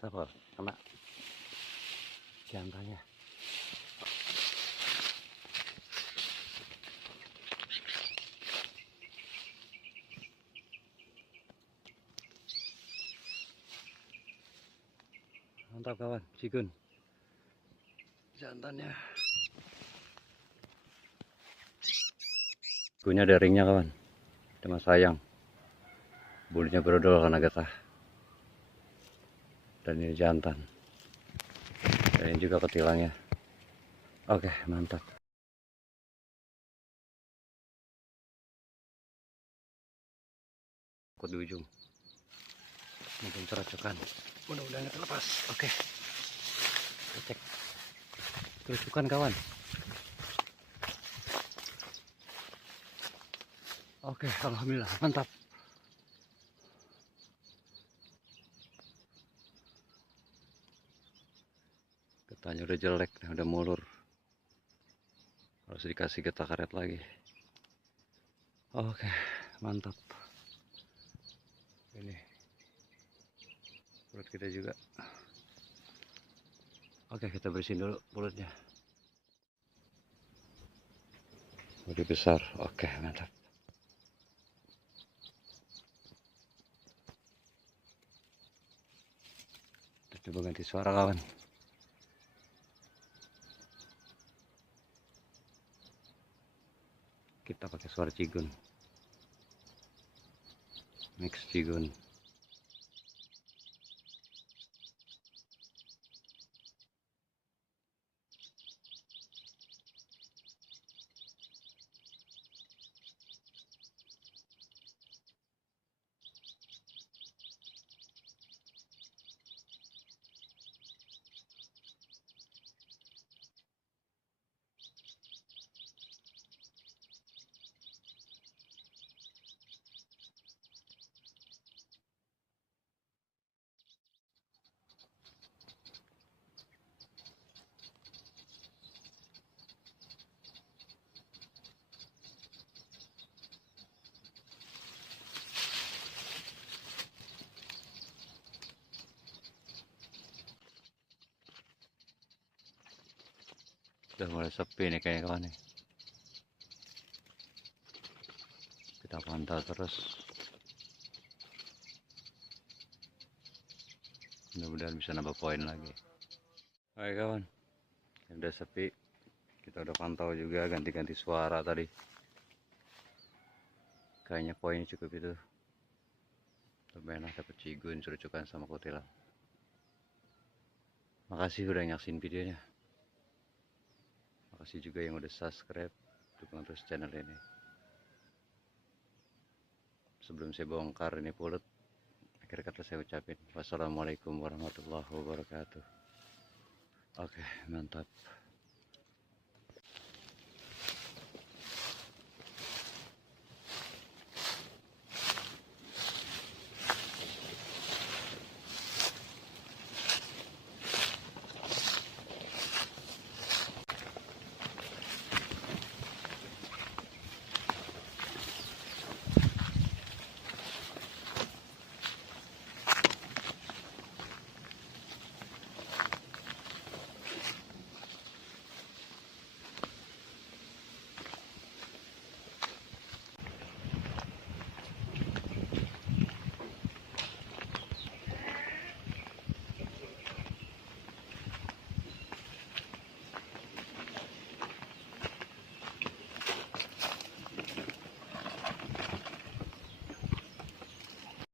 Mantap kok, kena jantannya. Mantap kawan, cigun jantannya. Cigunnya ada ringnya kawan, cuma sayang bulunya brodol karena getah. Dan ini jantan, dan ini juga ketilangnya. Oke, mantap. Ikut di ujung, mungkin cerocokan, mudah-mudahan terlepas. Oke, kita cek kerucukan kawan. Oke, alhamdulillah mantap. Getahnya udah jelek, udah mulur. Harus dikasih getah karet lagi. Oke, mantap. Ini perut kita juga. Oke, kita bersihin dulu mulutnya. Udah besar. Oke, mantap. Kita coba ganti suara kawan. Kita pakai suara cigun, mix cigun. Udah mulai sepi nih kayaknya kawan nih. Kita pantau terus. Mudah-mudahan bisa nambah poin lagi. Oke kawan, udah sepi. Kita udah pantau juga, ganti-ganti suara tadi. Kayaknya poinnya cukup itu. Lumayan dapat cigun, cerucukan sama kutilang. Makasih udah nyaksin videonya. Makasih juga yang udah subscribe, dukung terus channel ini. Sebelum saya bongkar ini pulut, akhir kata saya ucapin wassalamualaikum warahmatullahi wabarakatuh. Oke, mantap.